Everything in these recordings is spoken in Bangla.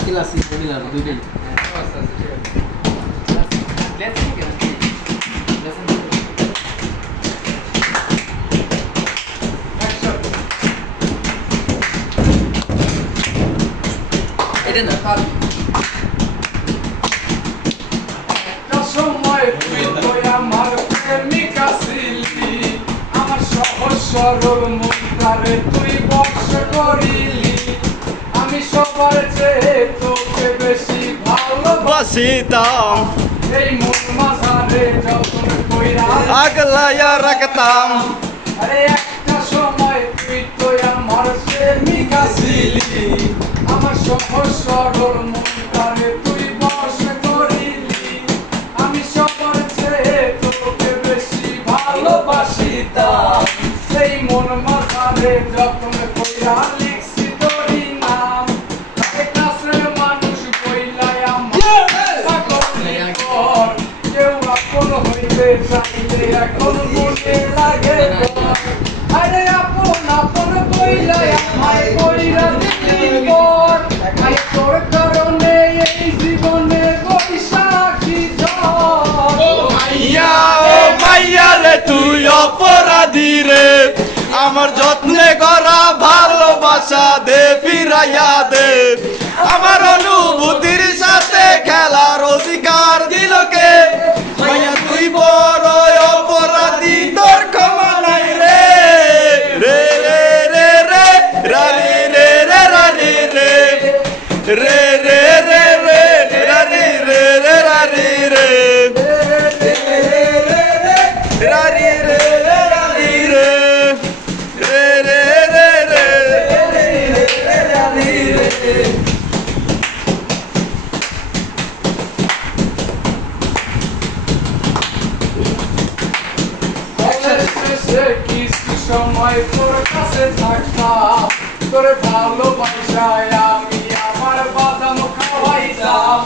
Kilas sih bilang duit. Ini nak. সময় তুই তো আমার প্রেমিকা ছিলি আমার সহজ সরল মুখটারে তুই বর্ষ করিলি আমি সবার চেয়ে তোকে বেশি ভালোবাসিতাম এই মন মাঝারে যখন কইরা আগলাইয়া রাখতাম আরে একটা সময় তুই তো আমার প্রেমিকা ছিলি আমার সহজ সরল মুখটারে তুই বর্ষ সেই মন মাথারে যখন কইরা লিখছি তোরি নাম কাছের মানুষ কইলাই আমার কেউ আপন হইতে চাইলে এখন মনে লাগে আরে আপন আপন কইলাই আমায় কইরা দিন পর আই তোর কারণে এই জীবনে বৈশাখী ঝড় ও মাইয়া রে তুই অপরাধী রে আমার যত্নে করা ভালোবাসা দে ফিরাইয়া দে আমার অনুভূতির সাথে খেলার অধিকার দিল কে মাইয়া তুই বড় অপরাধী তোর ক্ষমা নাই রে রে রে রে রে রারি রে রে রারি রে রে রে রে রে রারি রে রে রারি রে রারি রে রারি রে রে রে রে রে রারি রে কিছু সময় তোর কাছে থাকতাম তোরে ভালোবাসায় আমি আমার বাদাম খাওয়াইতাম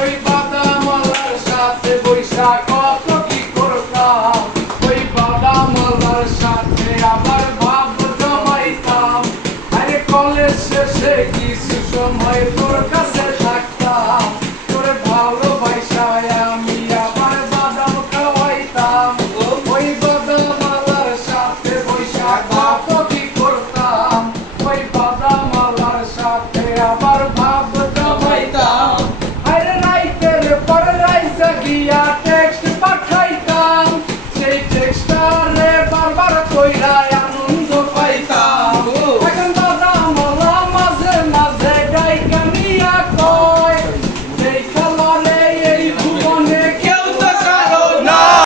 ওই বাদাম আলার সাথে বৈশাখ কত কি করতাম ওই বাদাম আলার সাথে আবার ভাব জমাইতাম আরে কলেজ শেষে কিছু সময় তোর কাছে